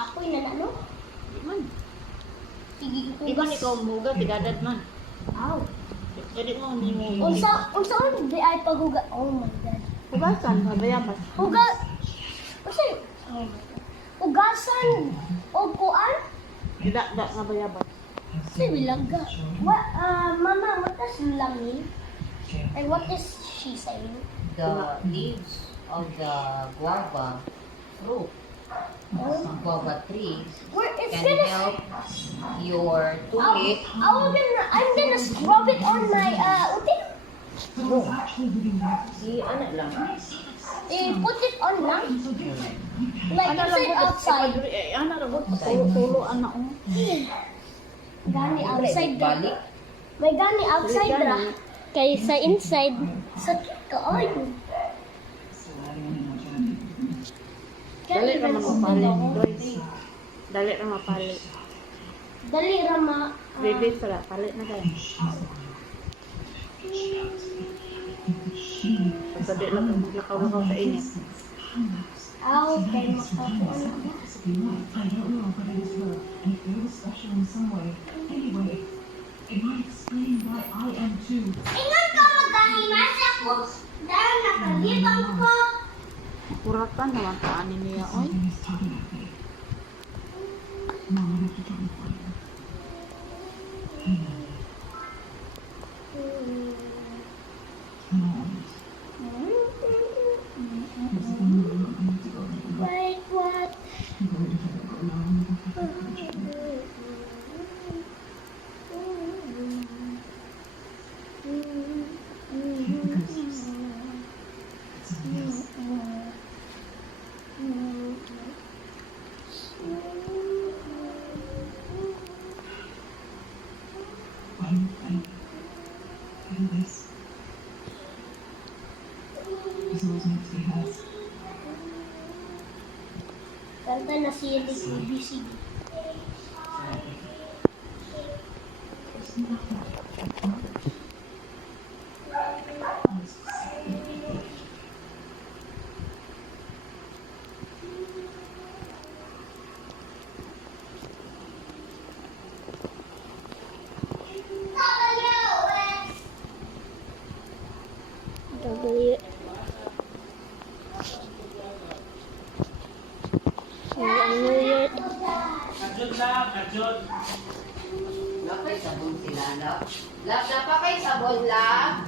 Kaapoy na na, no? Di man. Sige, Iban ikaw muga, tigadad man. Aw. Jadi mo, hindi mo. Unsa man di ay paghuga. Oh my God. Hugasan, mabayabas. Huga. Unsa yun? Oh my God. Hugasan o kuan? Tidak, mabayabas. Si Wilaga. Mama, what does Lula mean? And what is she saying? The leaves of the guava fruit, Oh. guava trees, Where it's can gonna... help your tooth. I'm gonna scrub it on my, utin. Si ano lang. Put it on lang. Like inside outside. Ano lang, tulo anak mo. Gani outside ra. Balik. May gani outside ra. Kay sa inside. Sakit ka, ay. Dali ra mapalit. Dali ra mapalit. Dali ra ma... Baby, sila, palit na kayo. Basta di lang maglakaw-lakaw sa inyo. Aw, kay makakuha na. I don't know, but it is her, and it feels special in some way. Anyway, it might explain why I am too. Ingat ka magkahimas ako. Dahil nakalibang ko. Kuratan naman kaanin niya, oy. Something is tugging at me. Mom, I have to try and find her. Hang on. Come on. There's a thing where I need to go take a look. Wait, what? I'm going to have a go now. I'm going to have to check. Feel this. This always makes me happy. Kanta na si Rick ABCD. W. Ano yun? Lapay sabon sila, lap. Lap, napakay sabon, lap.